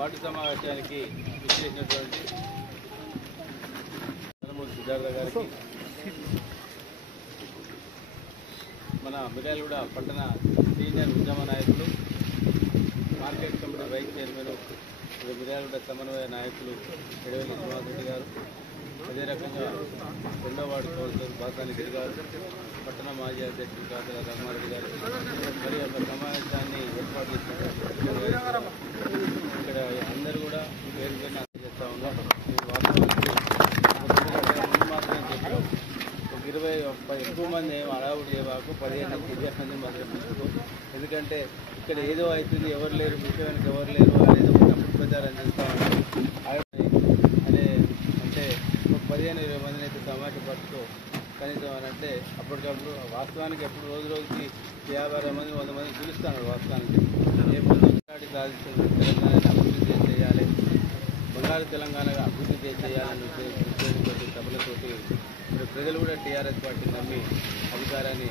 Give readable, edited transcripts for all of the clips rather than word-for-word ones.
Ward సమావేశానికి విచ్చేసినటువంటి సిద్ధార్థ గారికి, మన మిర్యాలగూడ పట్టణ సీనియర్ ఉద్యమ నాయకులు, market committee vice chairman, Miryalaguda సమన్వయ నాయకులు ఎడవెల్లి శ్రీనివాసరెడ్డి గారు, అదే రకంగా 2వ వార్డు కౌన్సిలర్ బాసాని గిరి గారు, పట్టణ మాజీ అధ్యక్షులు కాతల రఘుమారెడ్డి గారు, మరి యొక్క సమావేశాన్ని ఏర్పాటు చేసినటువంటి ఇక్కడ అందరూ కూడా పేరు పేరున చేస్తూ ఉన్నారు. మాత్రం చెప్పారు, 20 ఎక్కువ మంది ఏం అడావుడు చేయవాకు, 15 నుంచి 20 మంది మాత్రం తీసుకో. ఎందుకంటే ఇక్కడ ఏదో అవుతుంది, ఎవరు లేరు, విషయానికి ఎవరు లేరు అనేది ఒక తప్పుడు ప్రచారం చేస్తూ ఉన్నారు. అనే అంటే 15-20 మందిని అయితే సమావేశ పట్టుకో కనీసం అని అంటే అప్పటికప్పుడు వాస్తవానికి ఎప్పుడు రోజుకి 50 మంది 100 మంది పిలుస్తాను. వాస్తవానికి ఏ ముందు సాధిస్తుంది తెలంగాణ అభివృద్ధి చేయాలి, బంగారు తెలంగాణగా అభివృద్ధి చేయాలని ఉద్దేశంతో సభలతోటి ఇప్పుడు ప్రజలు కూడా టీఆర్ఎస్ పార్టీని నమ్మి అధికారాన్ని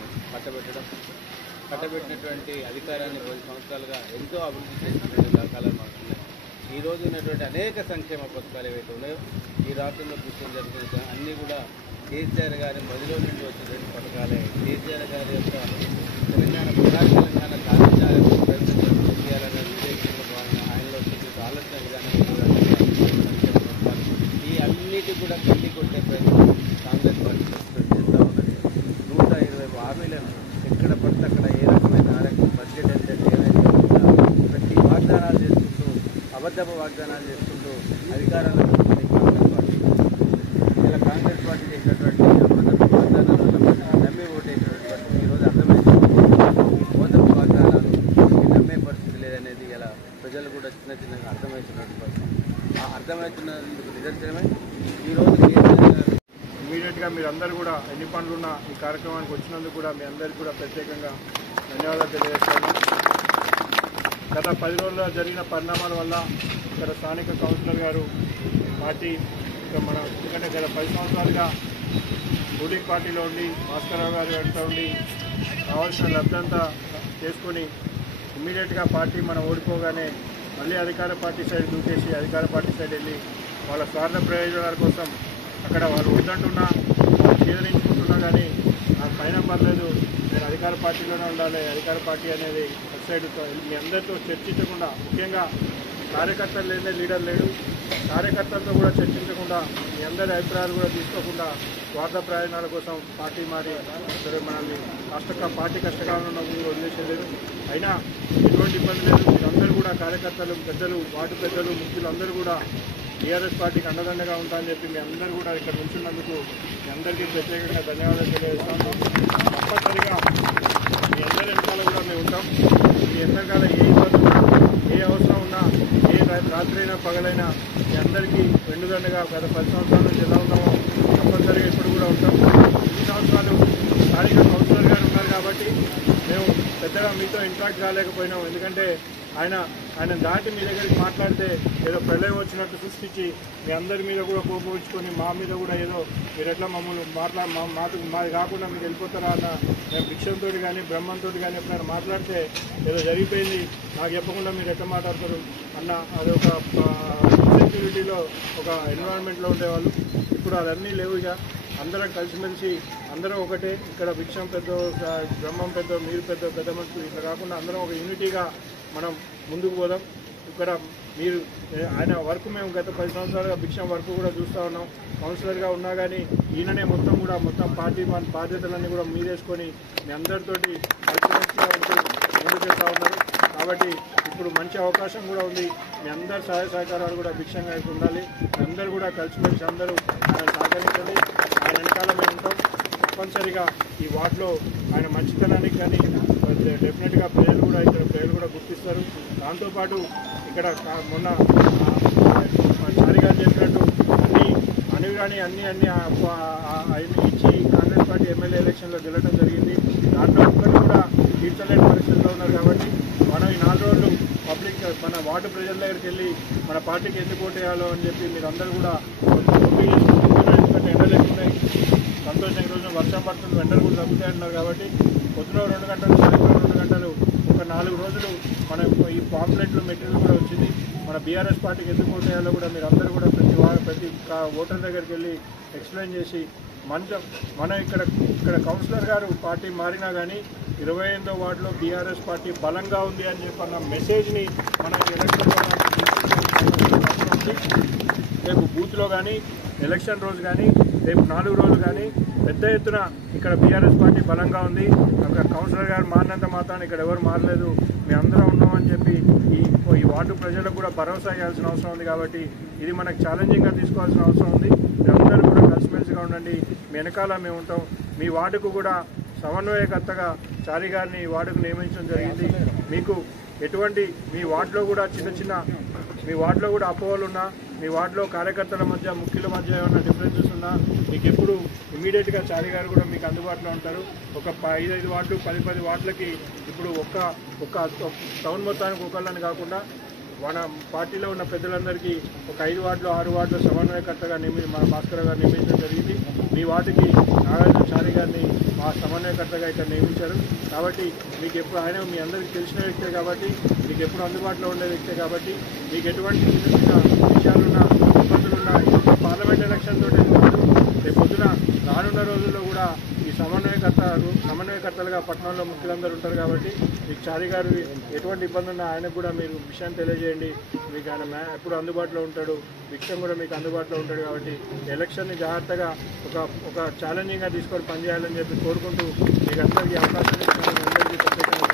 కట్టబెట్టినటువంటి అధికారాన్ని 10 సంవత్సరాలుగా ఎంతో అభివృద్ధి చేసినటువంటి దాఖలాలు మాకున్నాయి. ఈ రోజు ఉన్నటువంటి అనేక సంక్షేమ పథకాలు ఏవైతే ఉన్నాయో ఈ రాష్ట్రంలో కృషి జరిగిన అన్నీ కూడా కేసీఆర్ గారి మదిలో నుండి వచ్చినటువంటి పథకాలే. కేసీఆర్ గారి యొక్క తెలంగాణ బంగారు తెలంగాణ సాధించాలని ప్రయత్నం చేయాలనే ఉద్దేశంలో భాగంగా ఆయనలో వచ్చేటువంటి ఆలోచన విధానం కూడా ఈ అన్నిటి కూడా గట్టి కొట్టే ప్రయత్నం కాంగ్రెస్ పార్టీ చేస్తూ ఉన్నది. 120 హామీలను ఎక్కడ పడితే అక్కడ ఏ రకమైన బడ్జెట్ అంటే ఏమైతే ప్రతి వాగ్దానాలు చేసుకుంటూ అబద్ధపు వాగ్దానాలు చేసుకుంటూ అధికారాల్లో వస్తుంది కాంగ్రెస్ పార్టీ. ఇలా కాంగ్రెస్ పార్టీ చేసినటువంటి అబద్ధపు వాగ్దానాలను నమ్మి ఓటేసినటువంటి ఈరోజు అర్థమైంది. అబద్ధపు వాగ్దానాలు నమ్మే పరిస్థితి లేదనేది ఇలా ప్రజలు కూడా చిన్నగా అర్థమవుతున్నటువంటి ఆ అర్థమవుతున్నందుకు నిదర్శనమే ఈరోజు ఇమీడియట్గా మీరందరూ కూడా ఎన్ని పనులున్న ఈ కార్యక్రమానికి వచ్చినందుకు కూడా మీ అందరికీ కూడా ప్రత్యేకంగా ధన్యవాదాలు తెలియజేస్తాను. గత 10 రోజుల్లో జరిగిన పరిణామాల వల్ల ఇక్కడ స్థానిక కౌన్సిలర్ గారు పార్టీ ఎందుకంటే గత 10 సంవత్సరాలుగా రూలింగ్ పార్టీలో ఉండి భాస్కరరావు గారు వెంట ఉండి కావాల్సిన లబ్ధంతా చేసుకొని ఇమీడియట్గా పార్టీ మనం ఓడిపోగానే మళ్ళీ అధికార పార్టీ సైడ్ దూకేసి అధికార పార్టీ సైడ్ వెళ్ళి వాళ్ళ స్వార్థ ప్రయోజనాల కోసం అక్కడ వాళ్ళు వద్దంటున్నా చేదరించుకుంటున్నా కానీ నాకు పైన పర్లేదు, నేను అధికార పార్టీలోనే ఉండాలి, అధికార పార్టీ అనేది అటు సైడ్ మీ అందరితో చర్చించకుండా, ముఖ్యంగా కార్యకర్తలు లేదే లీడర్ లేడు, కార్యకర్తలతో కూడా చర్చించకుండా మీ అందరి అభిప్రాయాలు కూడా తీసుకోకుండా స్వార్థ ప్రయోజనాల కోసం పార్టీ మారి మనల్ని పార్టీ కష్టకాలంలో వదిలేసేలేదు. అయినా ఎటువంటి ఇబ్బంది లేదు. మీరందరూ కూడా కార్యకర్తలు, పెద్దలు, వార్డు పెద్దలు, ముఖ్యులు అందరూ కూడా టీఆర్ఎస్ పార్టీకి అండదండగా ఉంటామని చెప్పి మీ అందరూ కూడా ఇక్కడ ఉంచున్నందుకు మీ అందరికీ ప్రత్యేకంగా ధన్యవాదాలు తెలియజేస్తాను. తప్పనిసరిగా మీ అందరి వెనకాల కూడా మేము ఉంటాం. మీ వెనకాల ఏ ఇబ్బంది, ఏ అవసరం ఉన్నా, ఏ రాత్రి అయినా పగలైనా మీ అందరికీ వెండుదండగా గత 10 సంవత్సరాల నుంచి ఎలా ఉన్నామో తప్పనిసరిగా ఇప్పుడు కూడా ఉంటాం. 2 సంవత్సరాలు స్థానిక కౌన్సిలర్ గారు ఉన్నారు కాబట్టి మేము పెద్దగా మీతో ఇంట్రాక్ట్ కాలేకపోయినాం. ఎందుకంటే ఆయన దాటి మీ దగ్గరికి మాట్లాడితే ఏదో ప్రళయం వచ్చినట్టు సృష్టించి మీ అందరి మీద కూడా కోపగించుకొని మా మీద కూడా ఏదో మీరు ఎట్లా మమ్మల్ని మాది కాకుండా మీరు వెళ్ళిపోతారా అన్న మేము భిక్షంతో కానీ బ్రహ్మంతో కానీ ఎప్పుడైనా మాట్లాడితే ఏదో జరిగిపోయింది నాకు చెప్పకుండా మీరు ఎట్లా మాట్లాడతారు అన్న అది ఒక ఇన్సెక్యూరిటీలో ఒక ఎన్విరాన్మెంట్లో ఉండేవాళ్ళు. ఇప్పుడు అవన్నీ లేవు. ఇక అందరం కలిసిమెలిసి అందరం ఒకటే. ఇక్కడ భిక్షం పెద్ద, బ్రహ్మం పెద్ద, మీరు పెద్ద మనుషులు ఇట్లా కాకుండా అందరం ఒక యూనిటీగా మనం ముందుకు పోదాం. ఇక్కడ మీరు ఆయన వర్క్ మేము గత 10 సంవత్సరాలుగా భిక్షం వర్క్ కూడా చూస్తూ ఉన్నాం. కౌన్సిలర్గా ఉన్నా కానీ ఈయననే మొత్తం పార్టీ బాధ్యతలన్నీ కూడా మీరేసుకొని మీ అందరితోటి కలిసిమెలిసిగా ఉంటూ ముందుకు వెళ్తూ ఉన్నారు. కాబట్టి ఇప్పుడు మంచి అవకాశం కూడా ఉంది. మీ అందరి సహాయ సహకారాలు కూడా భిక్షంగా అయితే ఉండాలి. అందరూ కూడా కలిసిమెలిసి అందరూ ఆయన సహకరించండి. ఆయన వెనకాల మేము ఉంటాం. తప్పనిసరిగా ఈ వార్డులో ఆయన మంచితనానికి కానీ డెఫినెట్గా ప్రజలు కూడా గుర్తిస్తారు. దాంతోపాటు ఇక్కడ మొన్న చారిగా చెప్పినట్టు అన్ని ఇచ్చి కాంగ్రెస్ పార్టీ ఎమ్మెల్యే ఎలక్షన్లో గెలవడం జరిగింది. దాంట్లో ఒక్కరు కూడా తీర్చలేని పరిస్థితిలో ఉన్నారు. కాబట్టి మనం ఈ 4 రోజులు పబ్లిక్ మన వార్డు ప్రజల దగ్గరికి వెళ్ళి మన పార్టీకి ఎందుకు ఓటేయాలో అని చెప్పి మీరు అందరూ కూడా ఎందుకంటే ఎండలు ఎక్కున్నాయి. సంతోషం ఈరోజు వర్షం పడుతుంది, ఎండలు కూడా తగ్గుతాయి అంటున్నారు. కాబట్టి పొద్దున 2 గంటలు, సాయంత్రం 2 గంటలు, ఒక 4 రోజులు మనం ఈ పాంప్లెట్లు మెటీరియల్ కూడా వచ్చింది. మన బీఆర్ఎస్ పార్టీకి ఎందుకు ఓటు వేయాలో కూడా మీరు అందరూ కూడా ప్రతి ఓటర్ దగ్గరికి వెళ్ళి ఎక్స్ప్లెయిన్ చేసి మన ఇక్కడ కౌన్సిలర్ గారు పార్టీ మారినా కానీ 28వ వార్డులో బీఆర్ఎస్ పార్టీ బలంగా ఉంది అని చెప్పన్న మెసేజ్ని మనం ఎలక్షన్ రేపు బూత్లో కానీ ఎలక్షన్ రోజు కానీ రేపు 4 రోజులు కానీ పెద్ద ఎత్తున ఇక్కడ బీఆర్ఎస్ పార్టీ బలంగా ఉంది. అక్కడ కౌన్సిలర్ గారు మారినంత మాత్రాన్ని ఇక్కడ ఎవరు మారలేదు, మేము అందరం ఉన్నామని చెప్పి ఈ వార్డు ప్రజలకు కూడా భరోసా ఇవ్వాల్సిన అవసరం ఉంది. కాబట్టి ఇది మనకు ఛాలెంజింగ్గా తీసుకోవాల్సిన అవసరం ఉంది. మీరందరూ కూడా కలిసిమెలిసిగా ఉండండి, మీ వెనకాల మేము ఉంటాం. మీ వార్డుకు కూడా సమన్వయకర్తగా చారి గారిని వార్డుకు నియమించడం జరిగింది. మీకు ఎటువంటి మీ వార్డులో కూడా మీ వార్డులో కూడా అపోహలు ఉన్నా, మీ వార్డులో కార్యకర్తల మధ్య ముఖ్యుల మధ్య ఏమైనా డిఫరెన్సెస్ ఉన్నా మీకు ఎప్పుడు ఇమీడియట్గా చారి గారు కూడా మీకు అందుబాటులో ఉంటారు. ఒక 5 వార్డులు 10 వార్డులకి ఇప్పుడు ఒక్క టౌన్ మొత్తానికి ఒకళ్ళని కాకుండా మన పార్టీలో ఉన్న పెద్దలందరికీ ఒక 5 వార్డులు 6 వార్డులు సమన్వయకర్తగా మన భాస్కర్ గారు నియమించడం జరిగింది. మీ వార్డుకి నాగార్జున చారి గారిని మా సమన్వయకర్తగా ఇక్కడ నియమించారు. కాబట్టి మీకు ఎప్పుడు ఆయన మీ అందరికీ తెలిసిన వ్యక్తే కాబట్టి, మీకు ఎప్పుడు అందుబాటులో ఉండే వ్యక్తే కాబట్టి, మీకు ఎటువంటి చిన్న విషయాలున్నా ఇబ్బందులున్నా పార్లమెంట్ ఎలక్షన్ తోటి కాదు, రేపు పొద్దున రానున్న రోజుల్లో కూడా ఈ సమన్వయకర్తలుగా పట్టణంలో ముఖ్యులందరూ ఉంటారు. కాబట్టి మీకు చారి గారు ఎటువంటి ఇబ్బంది ఉన్నా ఆయనకు కూడా మీరు విషయాన్ని తెలియజేయండి. మీకు ఆయన ఎప్పుడు అందుబాటులో ఉంటాడు, విషయం కూడా మీకు అందుబాటులో ఉంటాడు. కాబట్టి ఎలక్షన్ని జాగ్రత్తగా ఒక ఛాలెంజింగ్గా తీసుకొని పనిచేయాలని చెప్పి కోరుకుంటూ మీకు అందరికీ అవకాశం ఇచ్చిన అందరికీ ప్రత్యేకంగా